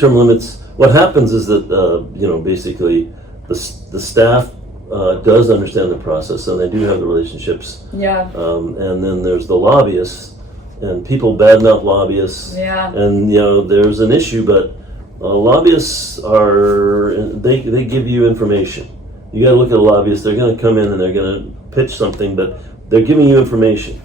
term limits, what happens is that, basically the staff does understand the process, and they do have the relationships. Yeah. And then there's the lobbyists, and people badmouth lobbyists. Yeah. And, there's an issue, but lobbyists they give you information. You got to look at a lobbyist. They're going to come in and they're going to pitch something, but they're giving you information.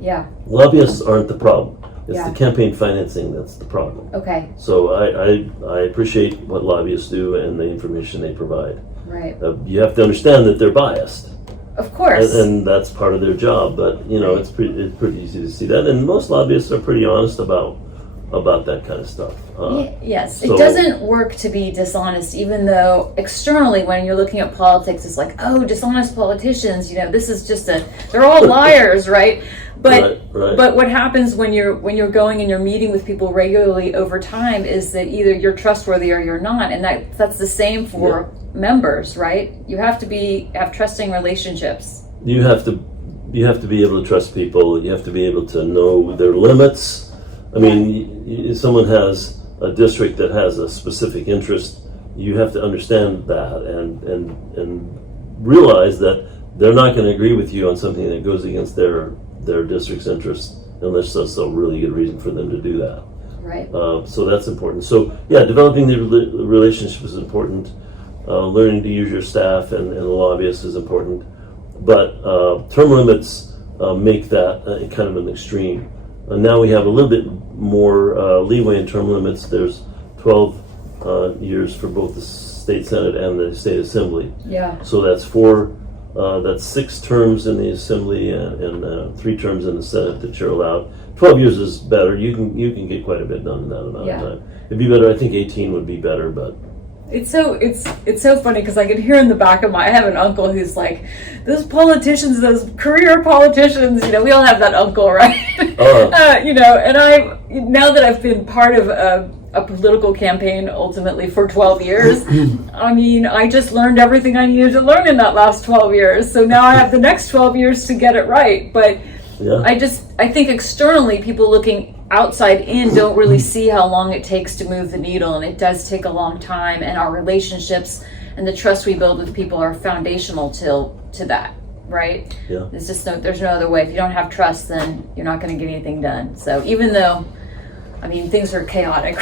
Yeah. Lobbyists aren't the problem. It's Yeah. the campaign financing that's the problem. Okay. So I appreciate what lobbyists do and the information they provide. Right. You have to understand that they're biased. Of course. And that's part of their job, but it's pretty easy to see that, and most lobbyists are pretty honest about that kind of stuff. Yes, so, it doesn't work to be dishonest, even though externally, when you're looking at politics, it's like, oh, dishonest politicians. This is just they're all liars, right? But right. But what happens when you're going and you're meeting with people regularly over time is that either you're trustworthy or you're not, and that's the same for members, right? You have to have trusting relationships. You have to be able to trust people. You have to be able to know their limits. I mean, if someone has a district that has a specific interest, you have to understand that and realize that they're not going to agree with you on something that goes against their district's interest unless there's a really good reason for them to do that. Right. So that's important. So developing the relationship is important. Learning to use your staff and the lobbyists is important. But term limits make that kind of an extreme. Now we have a little bit more leeway in term limits. There's 12 years for both the state senate and the state assembly. Yeah. So that's 6 terms in the assembly and 3 terms in the senate that you're allowed. 12 years is better. You can get quite a bit done in that amount of time. It'd be better. I think 18 would be better, but. It's so funny because I can hear in the back of I have an uncle who's like, those politicians, those career politicians, we all have that uncle, right? And now that I've been part of a political campaign ultimately for 12 years, I mean, I just learned everything I needed to learn in that last 12 years. So now I have the next 12 years to get it right. But I think externally people looking outside in don't really see how long it takes to move the needle, and it does take a long time, and our relationships and the trust we build with people are foundational to that, right? Yeah. There's no other way. If you don't have trust, then you're not going to get anything done. So even though, I mean, things are chaotic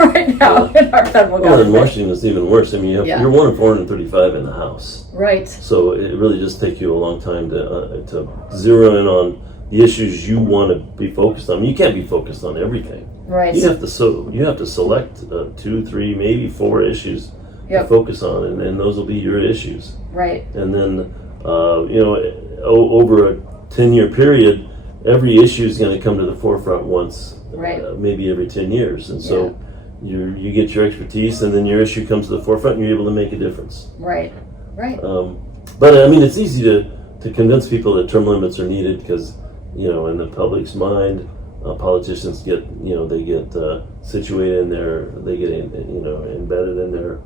right now in our federal government. Well, in Washington it's even worse. I mean, you're one of 435 in the House. Right. So it really just takes you a long time to zero in on the issues you want to be focused on. You can't be focused on everything. Right. You have to select 2, 3, maybe 4 issues to focus on, and then those will be your issues. Right. And then over a 10-year period, every issue is going to come to the forefront once, maybe every 10 years, and so you get your expertise, and then your issue comes to the forefront, and you're able to make a difference. Right. Right. But I mean, it's easy to convince people that term limits are needed because. In the public's mind, politicians get situated they get embedded in their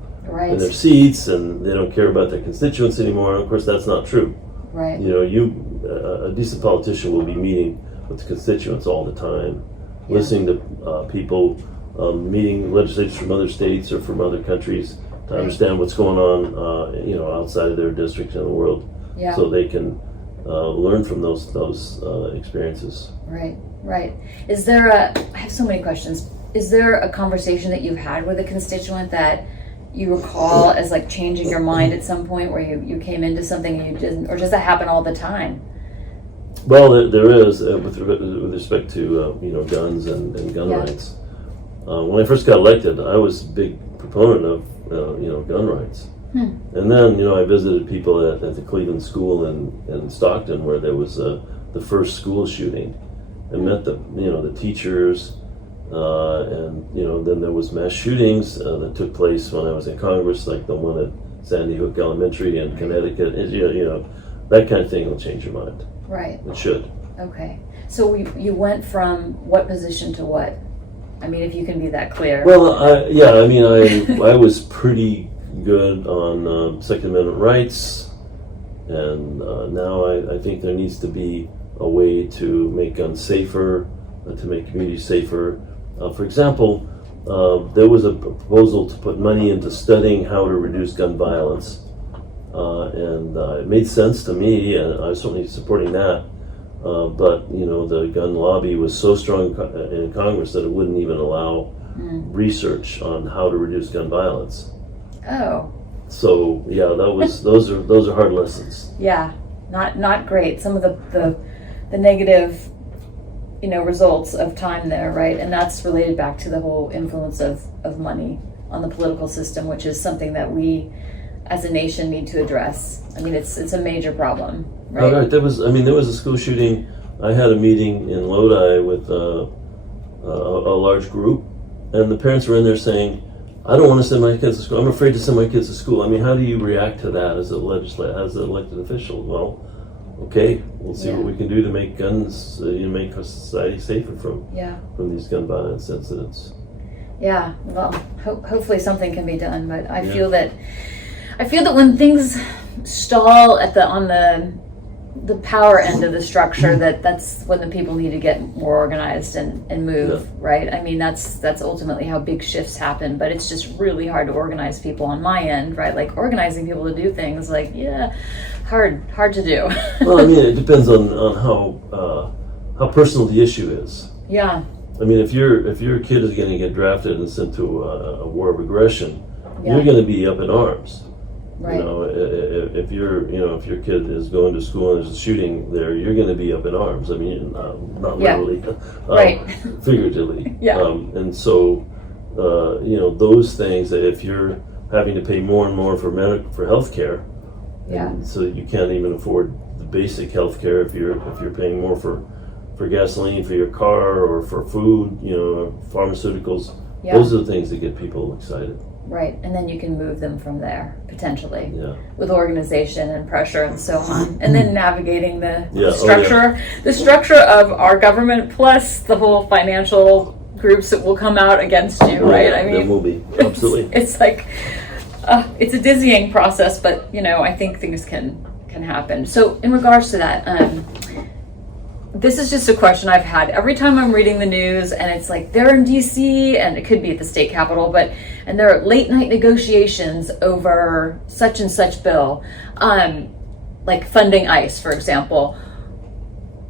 seats, and they don't care about their constituents anymore. And of course, that's not true. Right. A decent politician will be meeting with the constituents all the time, listening to people, meeting legislators from other states or from other countries to understand what's going on, outside of their district and the world, so they can. Learn from those experiences. Right. I have so many questions. Is there a conversation that you've had with a constituent that you recall as like changing your mind at some point where you came into something and you didn't, or does that happen all the time? Well, there is with respect to guns and gun rights. When I first got elected, I was a big proponent of gun rights. And then, I visited people at the Cleveland School in Stockton where there was the first school shooting, and met the teachers, and then there was mass shootings that took place when I was in Congress, like the one at Sandy Hook Elementary in Connecticut. That kind of thing will change your mind. Right. It should. Okay. So you went from what position to what? I mean, if you can be that clear. Well, I was pretty good on Second Amendment rights, and now I think there needs to be a way to make guns safer, to make communities safer. For example, there was a proposal to put money into studying how to reduce gun violence, and it made sense to me, and I was certainly supporting that. But the gun lobby was so strong in Congress that it wouldn't even allow research on how to reduce gun violence. Oh. So yeah, those are hard lessons. Yeah, not great. Some of the negative, results of time there, right? And that's related back to the whole influence of money on the political system, which is something that we as a nation need to address. I mean, it's a major problem, right? Right. There was a school shooting. I had a meeting in Lodi with a large group, and the parents were in there saying, I don't want to send my kids to school. I'm afraid to send my kids to school. I mean, how do you react to that as an elected official? Well, okay, we'll see what we can do to make guns, make our society safer from these gun violence incidents. Yeah, well, hopefully something can be done, but I feel that when things stall on the power end of the structure, that's when the people need to get more organized and move, right? I mean, that's ultimately how big shifts happen, but it's just really hard to organize people on my end, right? Like organizing people to do things, hard to do. Well, I mean, it depends on how personal the issue is. Yeah. I mean, if your kid is going to get drafted and sent to a war of aggression, you're going to be up in arms. Right. If your kid is going to school and there's a shooting there, you're going to be up in arms. I mean, not literally, figuratively. Yeah. And so, those things that if you're having to pay more and more for health care, so that you can't even afford the basic health care if you're paying more for gasoline for your car or for food, pharmaceuticals. Those are the things that get people excited. Right, and then you can move them from there, potentially, with organization and pressure and so on. And then navigating the structure of our government plus the whole financial groups that will come out against you, right? I mean, there will be, absolutely. It's like, it's a dizzying process, but, I think things can happen. So in regards to that, this is just a question I've had every time I'm reading the news, and it's like they're in DC, and it could be at the state capitol, and there are late night negotiations over such and such bill, like funding ICE, for example.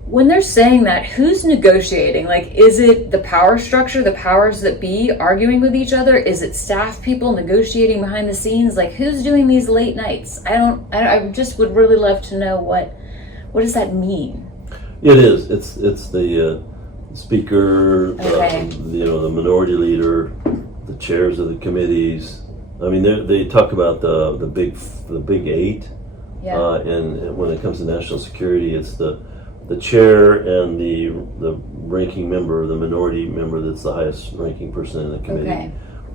When they're saying that, who's negotiating? Like, is it the power structure, the powers that be arguing with each other? Is it staff people negotiating behind the scenes? Like, who's doing these late nights? I just would really love to know what does that mean? It is. It's the speaker, the minority leader, the chairs of the committees. I mean, they talk about the big eight, and when it comes to national security, it's the chair and the ranking member, the minority member that's the highest ranking person in the committee,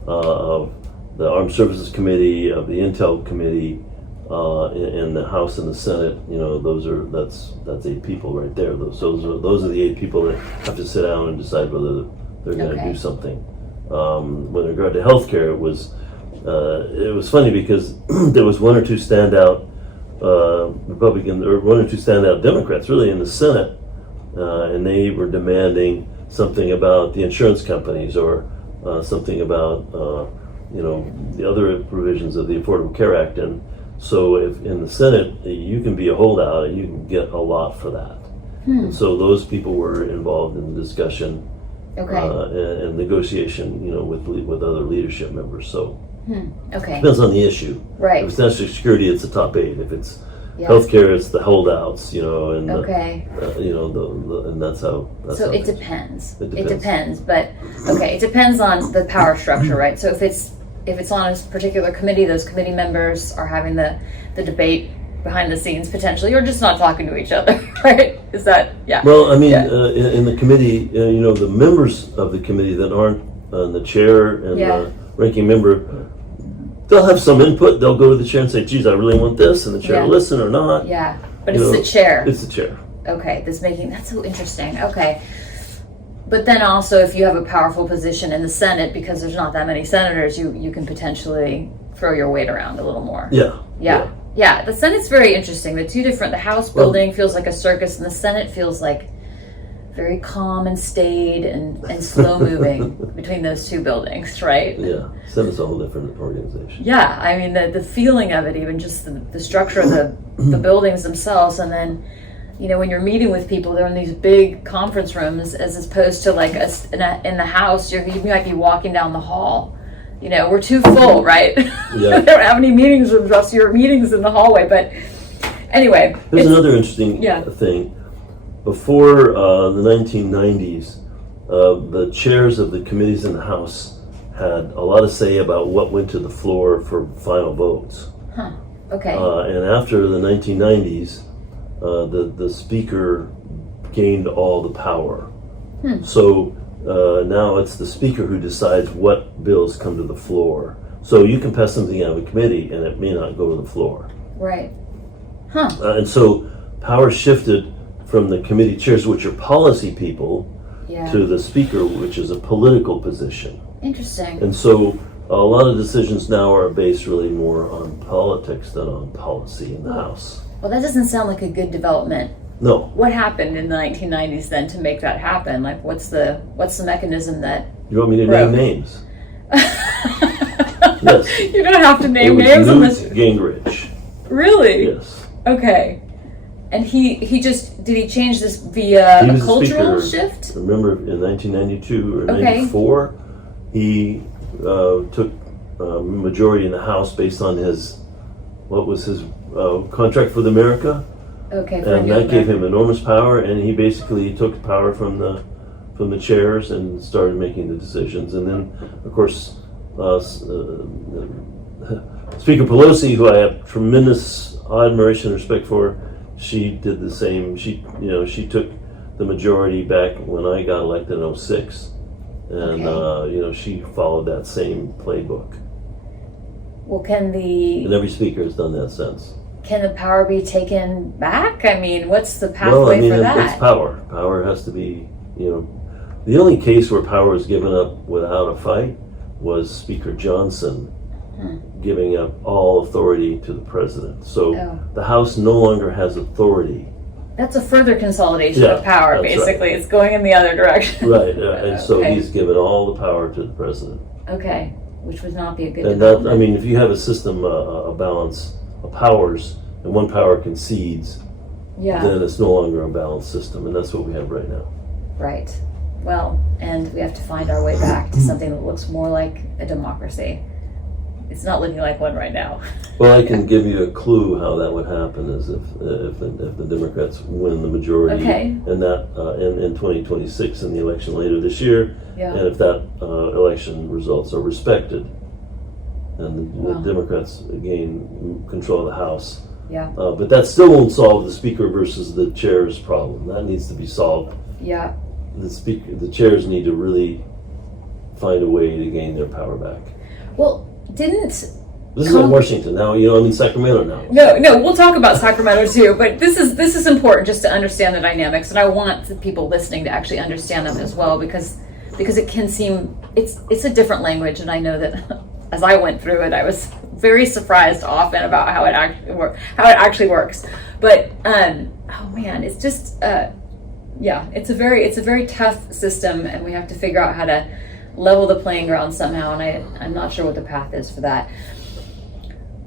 of the Armed Services Committee, of the Intel Committee. In the House and the Senate, that's 8 people right there. Those are the 8 people that have to sit down and decide whether they're going to do something. With regard to healthcare, it was funny because there was one or two standout Republican or one or two standout Democrats really in the Senate, and they were demanding something about the insurance companies or something about the other provisions of the Affordable Care Act. And so if in the Senate, you can be a holdout and you can get a lot for that. And so those people were involved in the discussion and negotiation, with other leadership members. So depends on the issue. Right. If it's national security, it's the top 8. If it's healthcare, it's the holdouts, and and that's how. So it depends. It depends, but it depends on the power structure, right? So if it's on a particular committee, those committee members are having the debate behind the scenes potentially, or just not talking to each other, right? Is that, Well, I mean, in the committee, the members of the committee that aren't the chair and the ranking member, they'll have some input. They'll go to the chair and say, geez, I really want this, and the chair will listen or not. Yeah, but it's the chair. It's the chair. Okay, that's so interesting. Okay. But then also, if you have a powerful position in the Senate, because there's not that many senators, you can potentially throw your weight around a little more. Yeah. The Senate's very interesting. The House building feels like a circus, and the Senate feels like very calm and staid and slow moving between those two buildings, right? Yeah, Senate's a whole different organization. Yeah, I mean the feeling of it, even just the structure of the buildings themselves, and then when you're meeting with people, they're in these big conference rooms as opposed to like in the house. You might be walking down the hall. We're too full, right? Yeah. They don't have any meetings with us. Your meetings in the hallway, but anyway. There's another interesting thing. Before the 1990s, the chairs of the committees in the House had a lot of say about what went to the floor for final votes. Huh. Okay. And after the 1990s, the Speaker gained all the power. So now it's the Speaker who decides what bills come to the floor. So you can pass something out of a committee and it may not go to the floor. Right. Huh. And so power shifted from the committee chairs, which are policy people, to the Speaker, which is a political position. Interesting. And so a lot of decisions now are based really more on politics than on policy in the House. Well, that doesn't sound like a good development. No. What happened in the 1990s then to make that happen? Like, what's the mechanism that? You want me to name names? Yes. You don't have to name names. Newt Gingrich. Really? Yes. Okay. And he just, did he change this via a cultural shift? Remember in 1992 or 94, he took a majority in the House based on his contract for America. Okay. And that gave him enormous power, and he basically took power from the chairs and started making the decisions. And then, of course, Speaker Pelosi, who I have tremendous admiration and respect for, she did the same. She took the majority back when I got elected in 2006, and she followed that same playbook. Well, and every speaker has done that since. Can the power be taken back? I mean, what's the pathway for that? It's power. Power has to be, the only case where power was given up without a fight was Speaker Johnson giving up all authority to the president. So the House no longer has authority. That's a further consolidation of power, basically. Right. It's going in the other direction. Right, and so he's given all the power to the president. Okay, which would not be a good And development. if you have a system, a balance of powers, and one power concedes, then it's no longer a balanced system, and that's what we have right now. Right. Well, and we have to find our way back to something that looks more like a democracy. It's not looking like one right now. Well, I can give you a clue how that would happen is if the Democrats win the majority, and that in 2026 in the election later this year, and if that election results are respected, and the Democrats gain control of the House. But that still won't solve the Speaker versus the chairs problem. That needs to be solved. Yeah. The chairs need to really find a way to gain their power back. Well, this is in Washington now. I'm in Sacramento now. No, we'll talk about Sacramento too. But this is important just to understand the dynamics, and I want the people listening to actually understand them as well, because it can seem it's a different language, and I know that as I went through it, I was very surprised often about how it actually works. But oh man, it's just it's a very tough system, and we have to figure out how to level the playing ground somehow, and I'm not sure what the path is for that.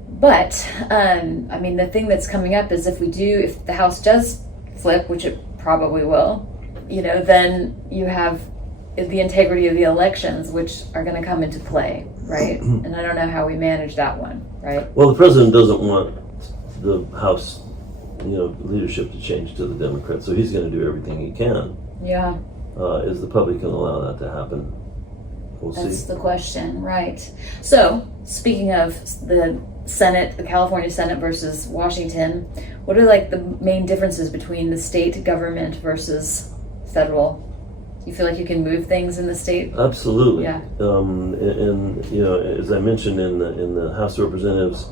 But the thing that's coming up is if the House does flip, which it probably will, then you have the integrity of the elections, which are going to come into play, right? And I don't know how we manage that one, right? Well, the president doesn't want the House, leadership to change to the Democrats, so he's going to do everything he can. Yeah. Is the public going to allow that to happen? We'll see. That's the question, right? So, speaking of the Senate, the California Senate versus Washington, what are the main differences between the state government versus federal? Do you feel like you can move things in the state? Absolutely. Yeah. And as I mentioned in the House of Representatives,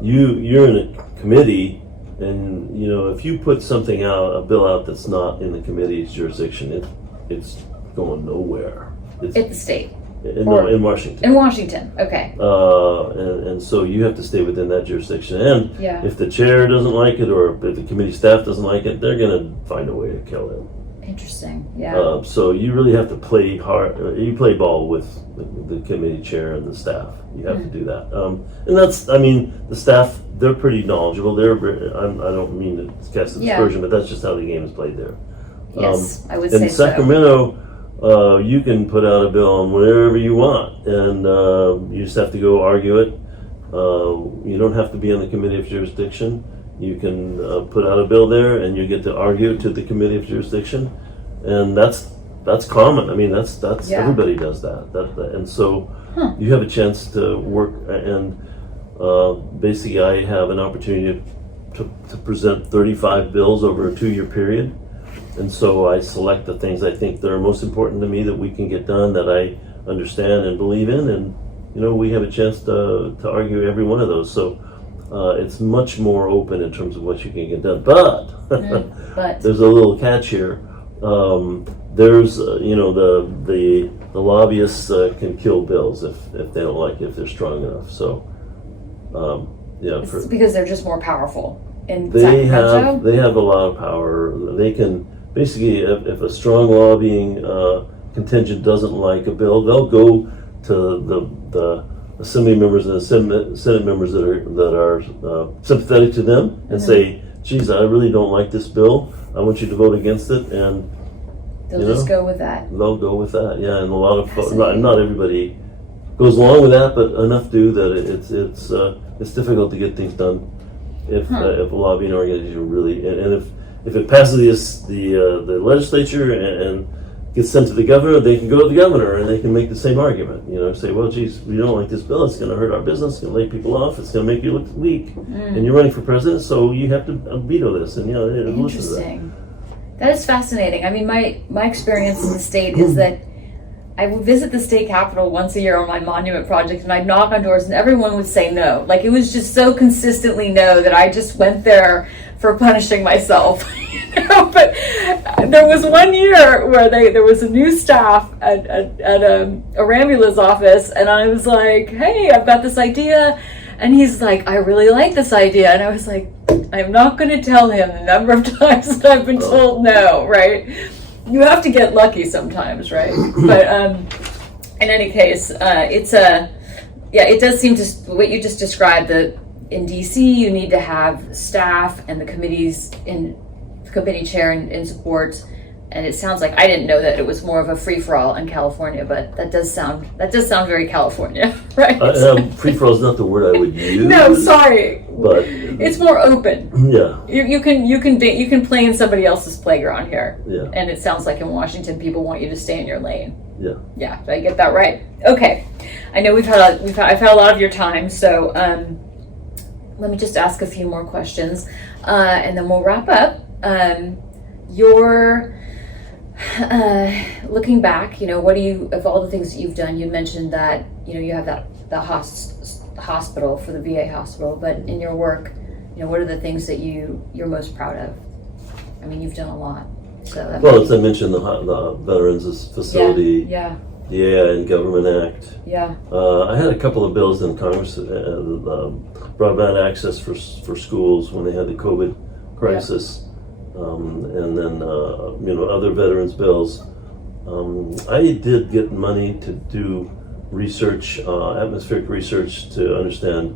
you're in a committee, and if you put a bill out that's not in the committee's jurisdiction, it's going nowhere. It's at the state. In Washington. In Washington, okay. And so you have to stay within that jurisdiction. And if the chair doesn't like it, or if the committee staff doesn't like it, they're going to find a way to kill him. Interesting. Yeah. So you really have to play hard. You play ball with the committee chair and the staff. You have to do that. And that's, I mean, the staff, they're pretty knowledgeable. I don't mean to cast a dispersion, but that's just how the game is played there. Yes, I would say in Sacramento, you can put out a bill on whatever you want, and you just have to go argue it. You don't have to be on the committee of jurisdiction. You can put out a bill there, and you get to argue it to the committee of jurisdiction, and that's common. I mean, that's everybody does that. And so you have a chance to work, and basically, I have an opportunity to present 35 bills over a 2-year period. And so I select the things I think that are most important to me that we can get done, that I understand and believe in, and we have a chance to argue every one of those. So it's much more open in terms of what you can get done. But there's a little catch here. There's the lobbyists can kill bills if they don't like it, if they're strong enough. So it's because they're just more powerful. They have a lot of power. They can basically, if a strong lobbying contingent doesn't like a bill, they'll go to the assembly members and the Senate members that are sympathetic to them and say, "Geez, I really don't like this bill. I want you to vote against it." And they'll just go with that. They'll go with that, yeah. And a lot of not everybody goes along with that, but enough do that it's difficult to get things done if a lobbying organization really, and if it passes the legislature and gets sent to the governor, they can go to the governor and they can make the same argument. Say, well, geez, we don't like this bill. It's going to hurt our business. It's going to lay people off. It's going to make you look weak. And you're running for president, so you have to veto this. And interesting. That is fascinating. I mean, my experience in the state is that I would visit the state capitol once a year on my monument project, and I'd knock on doors and everyone would say no. Like, it was just so consistently no that I just went there for punishing myself. But there was one year where there was a new staff at Ramula's office, and I was like, "Hey, I've got this idea." And he's like, "I really like this idea." And I was like, I'm not going to tell him the number of times that I've been told no, right? You have to get lucky sometimes, right? But in any case, it does seem to, what you just described, that in DC you need to have staff and the committees committee chair in support. And it sounds like, I didn't know that it was more of a free-for-all in California, but that does sound very California, right? Free-for-all is not the word I would use. No, sorry, but it's more open. Yeah, you can play in somebody else's playground here. Yeah, and it sounds like in Washington, people want you to stay in your lane. Yeah. Did I get that right? Okay, I know I've had a lot of your time, so let me just ask a few more questions, and then we'll wrap up. Looking back, what do you, of all the things that you've done, you mentioned that, you have the hospital for the VA hospital, but in your work, what are the things that you're most proud of? I mean, you've done a lot. So as I mentioned, the Veterans Facility, the AI and Government Act. Yeah. I had a couple of bills in Congress, broadband access for schools when they had the COVID crisis. And then other veterans bills. I did get money to do research, atmospheric research, to understand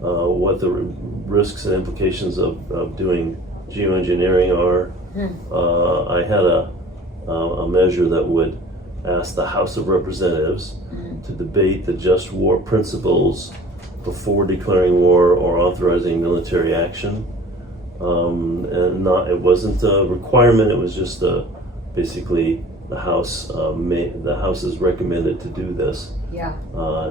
what the risks and implications of doing geoengineering are. I had a measure that would ask the House of Representatives to debate the just war principles before declaring war or authorizing military action. It wasn't a requirement. It was just basically the House. The House is recommended to do this. Yeah.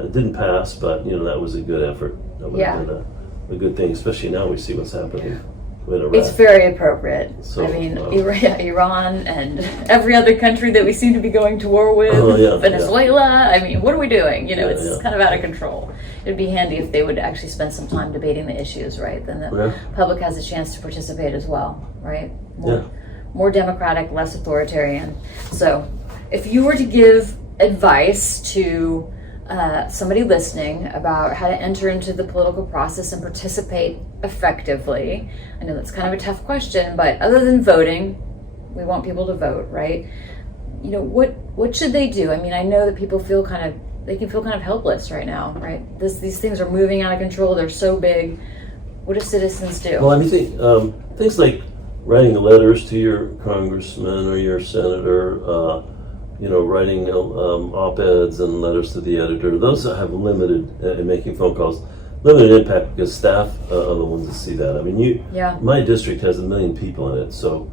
It didn't pass, but that was a good effort. That would have been a good thing, especially now we see what's happening in Iraq. It's very appropriate. So, I mean, Iran and every other country that we seem to be going to war with, Venezuela. I mean, what are we doing? It's kind of out of control. It'd be handy if they would actually spend some time debating the issues, right? Then the public has a chance to participate as well, right? More democratic, less authoritarian. So, if you were to give advice to somebody listening about how to enter into the political process and participate effectively, I know that's kind of a tough question, but other than voting, We want people to vote, right? You know, what should they do? I mean, I know that people feel they can feel kind of helpless right now, right? These things are moving out of control. They're so big. What do citizens do? Well, I mean, things like writing letters to your congressman or your senator, writing op-eds and letters to the editor. Those have limited, making phone calls, limited impact because staff are the ones that see that. I mean, my district has 1 million people in it, so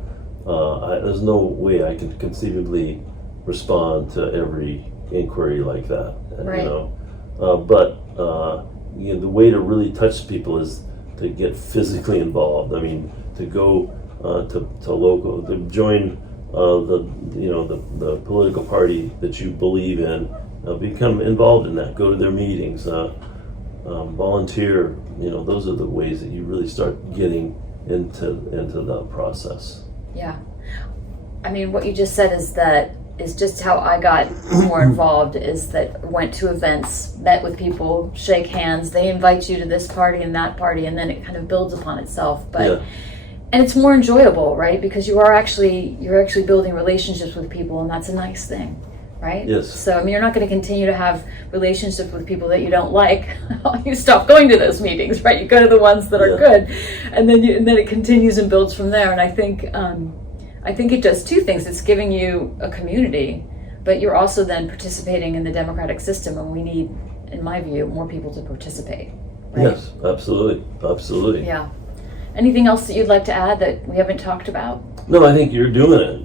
there's no way I can conceivably respond to every inquiry like that. Right. The way to really touch people is to get physically involved. I mean, to go to local, to join the political party that you believe in, become involved in that. Go to their meetings, volunteer. Those are the ways that you really start getting into the process. Yeah, I mean, what you just said is just how I got more involved. Is that went to events, met with people, shake hands. They invite you to this party and that party, and then it kind of builds upon itself. And it's more enjoyable, right? Because you're actually building relationships with people, and that's a nice thing, right? Yes. So I mean, you're not going to continue to have relationships with people that you don't like. You stop going to those meetings, right? You go to the ones that are good, and then it continues and builds from there. And I think it does two things. It's giving you a community, but you're also then participating in the democratic system, and we need, in my view, more people to participate. Right? Yes, absolutely. Yeah. Anything else that you'd like to add that we haven't talked about? No, I think you're doing it.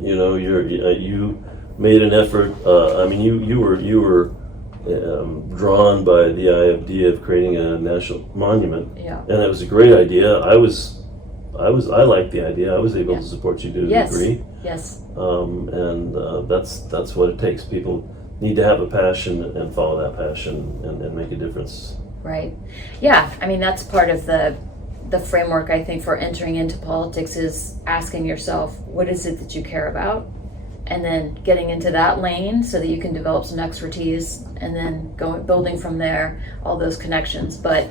You made an effort. I mean, you were drawn by the idea of creating a national monument. Yeah. And it was a great idea. I liked the idea. I was able to support you to a degree. Yes. That's what it takes. People need to have a passion and follow that passion and make a difference. Right. Yeah. I mean, that's part of the framework, I think, for entering into politics is asking yourself, what is it that you care about? And then getting into that lane so that you can develop some expertise, and then building from there all those connections. But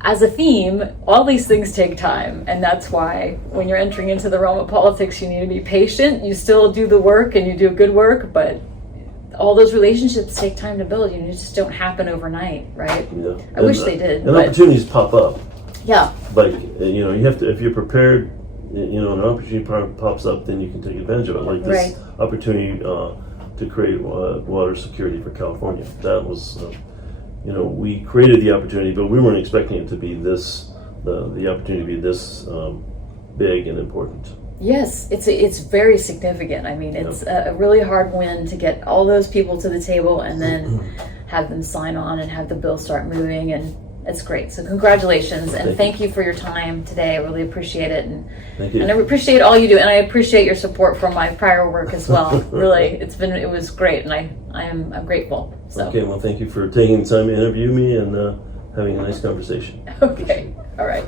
as a theme, all these things take time, and that's why when you're entering into the realm of politics, you need to be patient. You still do the work and you do good work, but all those relationships take time to build. You just don't happen overnight, right? Yeah. I wish they did. And opportunities pop up. Yeah. Like, you have to, if you're prepared, an opportunity pops up, then you can take advantage of it. Like this opportunity to create water security for California. That was, we created the opportunity, but we weren't expecting it to be this, the opportunity to be this big and important. Yes, it's very significant. I mean, it's a really hard win to get all those people to the table and then have them sign on and have the bill start moving, and it's great. So congratulations, and thank you for your time today. I really appreciate it, and thank you. And I appreciate all you do, and I appreciate your support from my prior work as well. Really, it was great, and I'm grateful. So. Okay, well, thank you for taking the time to interview me and having a nice conversation. Okay, all right.